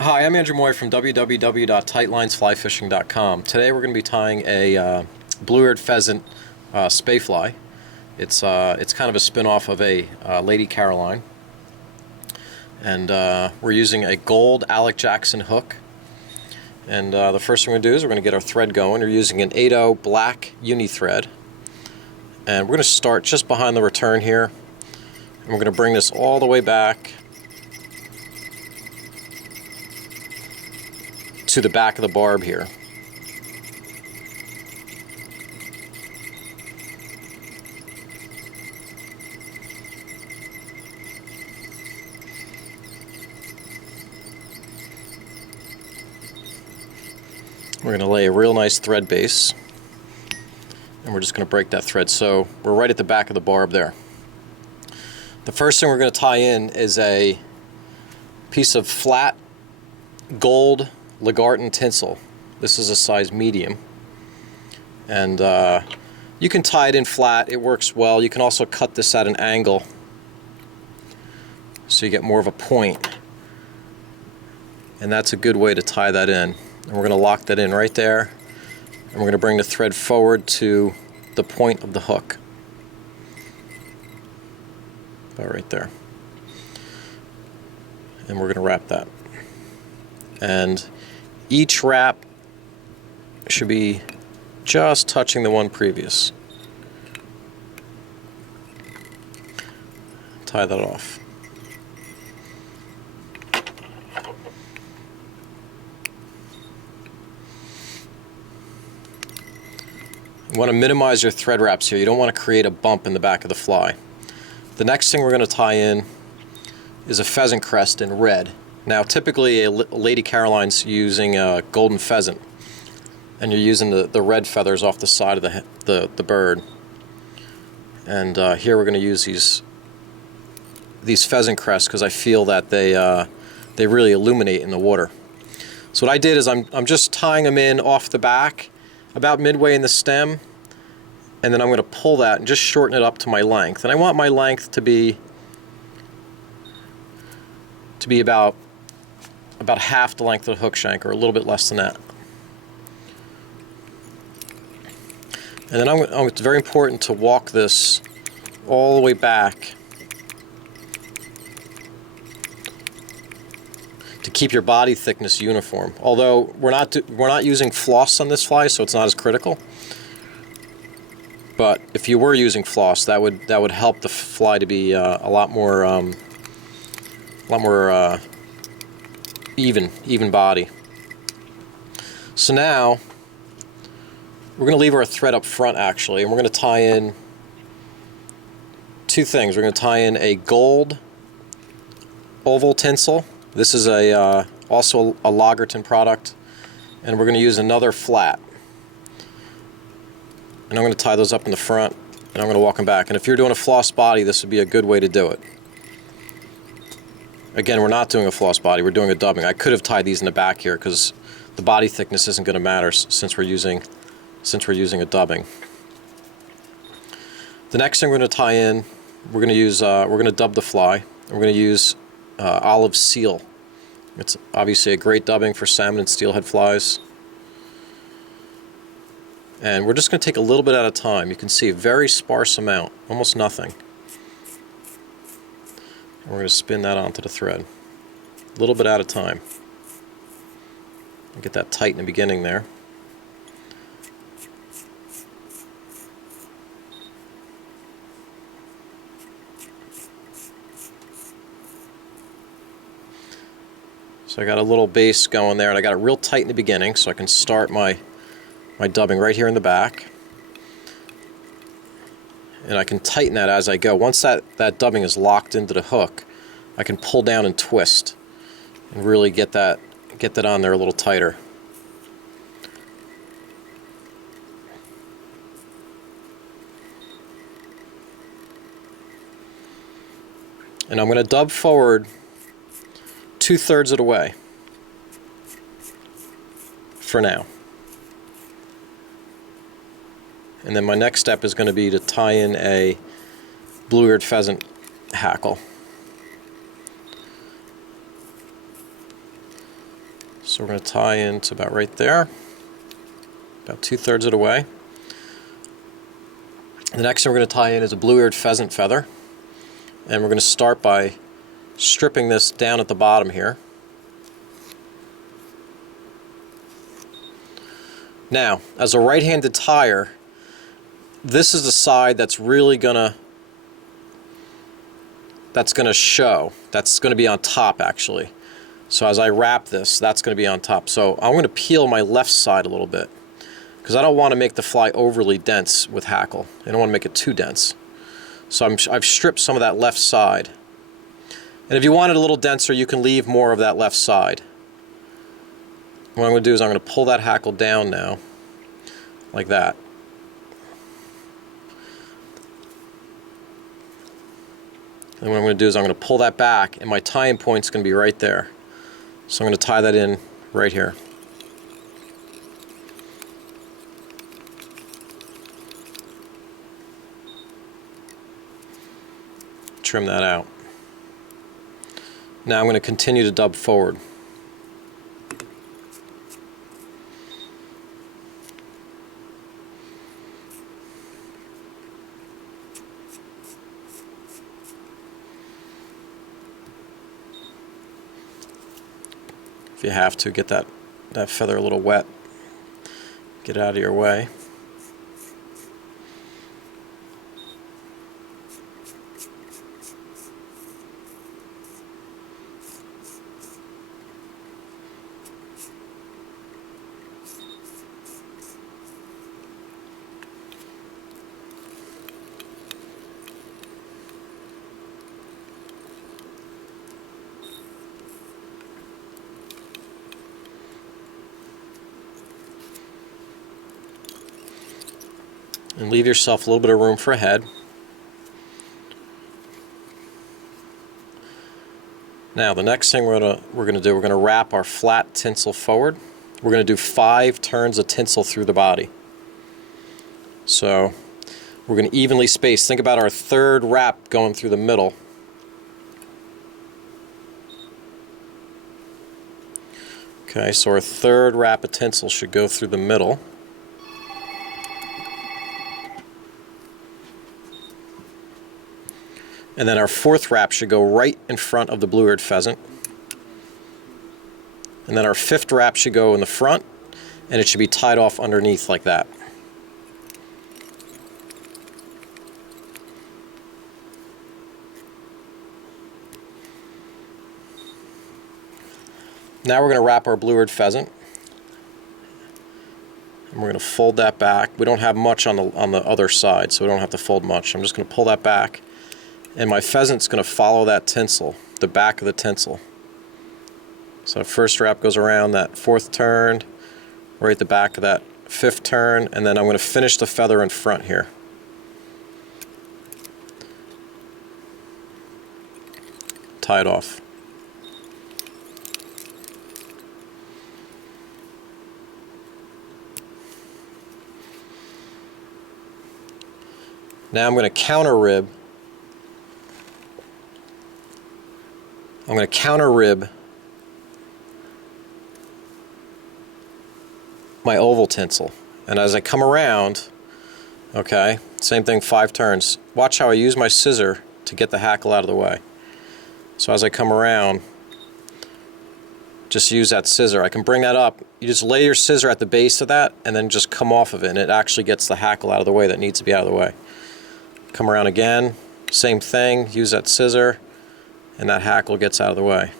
Hi, I'm Andrew Moy from www.tightlinesflyfishing.com. Today we're going to be tying a blue-eared pheasant spey fly. It's kind of a spin-off of a Lady Caroline, and we're using a gold Alec Jackson hook. And the first thing we're going to do is we're going to get our thread going. We're using an 8/0 black uni thread, and we're going to start just behind the return here, and we're going to bring this all the way back to the back of the barb here. We're going to lay a real nice thread base, and we're just going to break that thread. So we're right at the back of the barb there. The first thing we're going to tie in is a piece of flat gold Legarton tinsel. This is a size medium, and you can tie it in flat. It works well. You can also cut this at an angle so you get more of a point, and that's a good way to tie that in. And we're going to lock that in right there, and we're going to bring the thread forward to the point of the hook, about right there, and we're going to wrap that. And each wrap should be just touching the one previous. Tie that off. You want to minimize your thread wraps here. You don't want to create a bump in the back of the fly. The next thing we're going to tie in is a pheasant crest in red. Now, typically a Lady Caroline's using a golden pheasant, and you're using the red feathers off the side of the bird. And here we're going to use these pheasant crests because I feel that they really illuminate in the water. So what I did is I'm just tying them in off the back, about midway in the stem, and then I'm going to pull that and just shorten it up to my length. And I want my length to be about half the length of the hook shank, or a little bit less than that. And then it's very important to walk this all the way back to keep your body thickness uniform. Although we're not using floss on this fly, so it's not as critical. But if you were using floss, that would help the fly to be a lot more even body. So now we're going to leave our thread up front actually, and we're going to tie in two things. We're going to tie in a gold oval tinsel. This is also a Legarton product, and we're going to use another flat. And I'm going to tie those up in the front, and I'm going to walk them back. And if you're doing a floss body, this would be a good way to do it. Again, we're not doing a floss body, we're doing a dubbing. I could have tied these in the back here because the body thickness isn't going to matter since we're using a dubbing. The next thing we're going to tie in, we're going to dub the fly. We're going to use olive seal. It's obviously a great dubbing for salmon and steelhead flies. And we're just going to take a little bit at a time. You can see a very sparse amount, almost nothing. We're going to spin that onto the thread, a little bit at a time. Get that tight in the beginning there. So I got a little base going there, and I got it real tight in the beginning, so I can start my dubbing right here in the back. And I can tighten that as I go. Once that dubbing is locked into the hook, I can pull down and twist and really get that on there a little tighter. And I'm going to dub forward 2/3 of the way for now. And then my next step is going to be to tie in a blue-eared pheasant hackle. So we're going to tie in to about right there, about 2/3 of the way. The next thing we're going to tie in is a blue-eared pheasant feather, and we're going to start by stripping this down at the bottom here. Now, as a right-handed tyer, this is the side that's really gonna show. That's gonna be on top actually. So as I wrap this, that's gonna be on top. So I'm gonna peel my left side a little bit because I don't want to make the fly overly dense with hackle. I don't want to make it too dense. So I've stripped some of that left side. And if you want it a little denser, you can leave more of that left side. What I'm going to do is I'm going to pull that hackle down now, like that. And what I'm going to do is I'm going to pull that back, and my tie-in point's going to be right there. So I'm going to tie that in right here. Trim that out. Now I'm going to continue to dub forward. If you have to, get that feather a little wet. Get it out of your way. And leave yourself a little bit of room for a head. Now the next thing we're gonna wrap our flat tinsel forward. We're gonna do 5 turns of tinsel through the body. So we're gonna evenly space. Think about our 3rd wrap going through the middle. Okay, so our 3rd wrap of tinsel should go through the middle. And then our 4th wrap should go right in front of the blue-eared pheasant. And then our 5th wrap should go in the front, and it should be tied off underneath like that. Now we're going to wrap our blue-eared pheasant. And we're going to fold that back. We don't have much on the other side, so we don't have to fold much. I'm just going to pull that back. And my pheasant's going to follow that tinsel, the back of the tinsel. So the 1st wrap goes around that 4th turn, right at the back of that 5th turn, and then I'm going to finish the feather in front here. Tie it off. Now I'm going to counter rib. I'm going to counter rib my oval tinsel. And as I come around, okay, same thing, 5 turns. Watch how I use my scissor to get the hackle out of the way. So as I come around, just use that scissor. I can bring that up. You just lay your scissor at the base of that and then just come off of it, and it actually gets the hackle out of the way that needs to be out of the way. Come around again, same thing, use that scissor, and that hackle gets out of the way.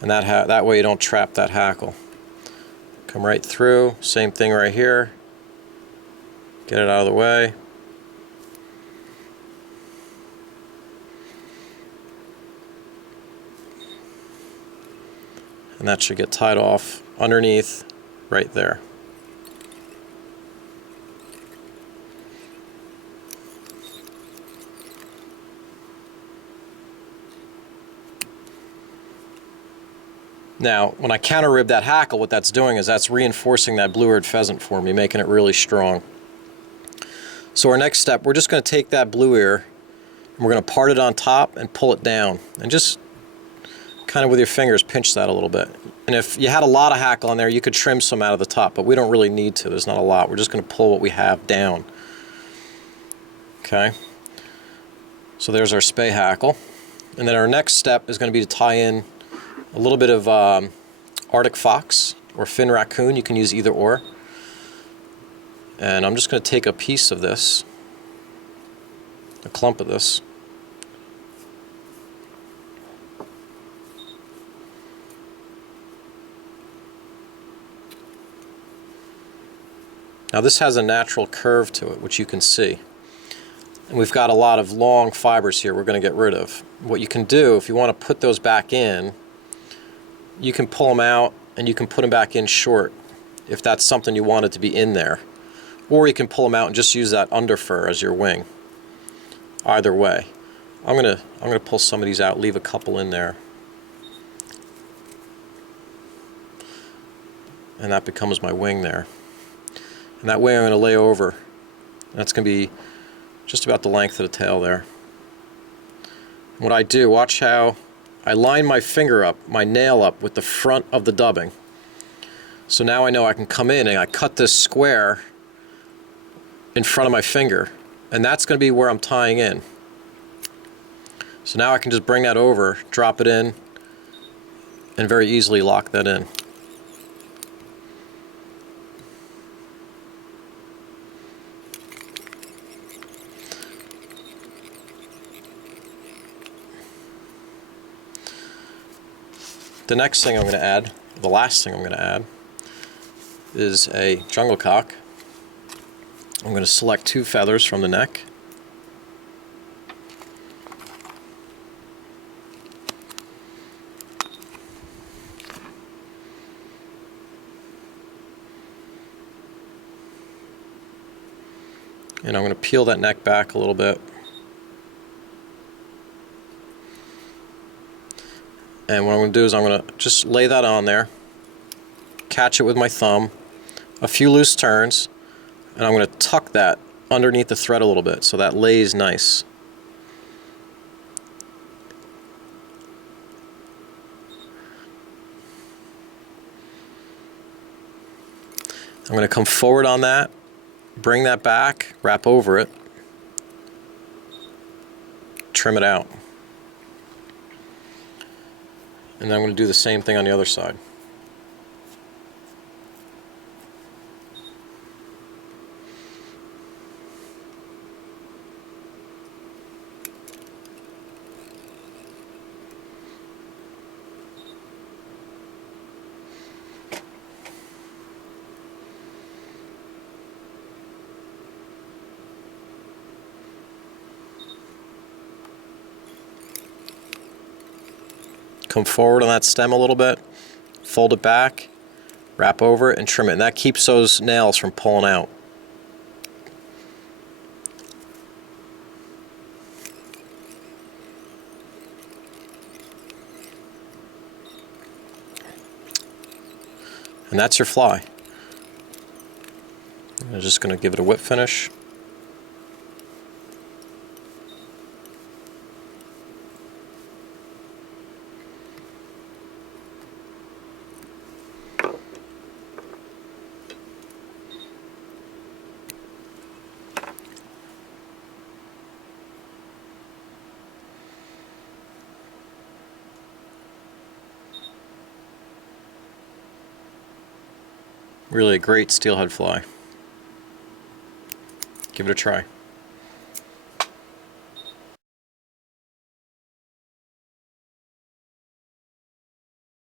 And that way you don't trap that hackle. Come right through, same thing right here. Get it out of the way. And that should get tied off underneath right there. Now, when I counter rib that hackle, what that's doing is that's reinforcing that blue-eared pheasant for me, making it really strong. So our next step, we're just going to take that blue ear, and we're going to part it on top and pull it down. And just kind of with your fingers pinch that a little bit. And if you had a lot of hackle on there, you could trim some out of the top, but we don't really need to. There's not a lot. We're just going to pull what we have down. Okay. So there's our Spey hackle. And then our next step is going to be to tie in a little bit of Arctic fox or fin raccoon. You can use either or. And I'm just going to take a piece of this, a clump of this. Now this has a natural curve to it, which you can see. And we've got a lot of long fibers here we're going to get rid of. What you can do, if you want to put those back in, you can pull them out and you can put them back in short if that's something you wanted to be in there. Or you can pull them out and just use that underfur as your wing. Either way. I'm gonna pull some of these out, leave a couple in there. And that becomes my wing there. And that way I'm going to lay over. That's going to be just about the length of the tail there. And what I do, watch how I line my finger up, my nail up with the front of the dubbing. So now I know I can come in and I cut this square in front of my finger. And that's going to be where I'm tying in. So now I can just bring that over, drop it in, and very easily lock that in. The next thing I'm going to add, the last thing I'm going to add, is a jungle cock. I'm going to select 2 feathers from the neck. And I'm going to peel that neck back a little bit. And what I'm going to do is I'm going to just lay that on there, catch it with my thumb, a few loose turns, and I'm going to tuck that underneath the thread a little bit so that lays nice. I'm going to come forward on that, bring that back, wrap over it, trim it out. And then I'm going to do the same thing on the other side. Come forward on that stem a little bit, fold it back, wrap over it, and trim it. And that keeps those nails from pulling out. And that's your fly. I'm just going to give it a whip finish. Really a great steelhead fly. Give it a try.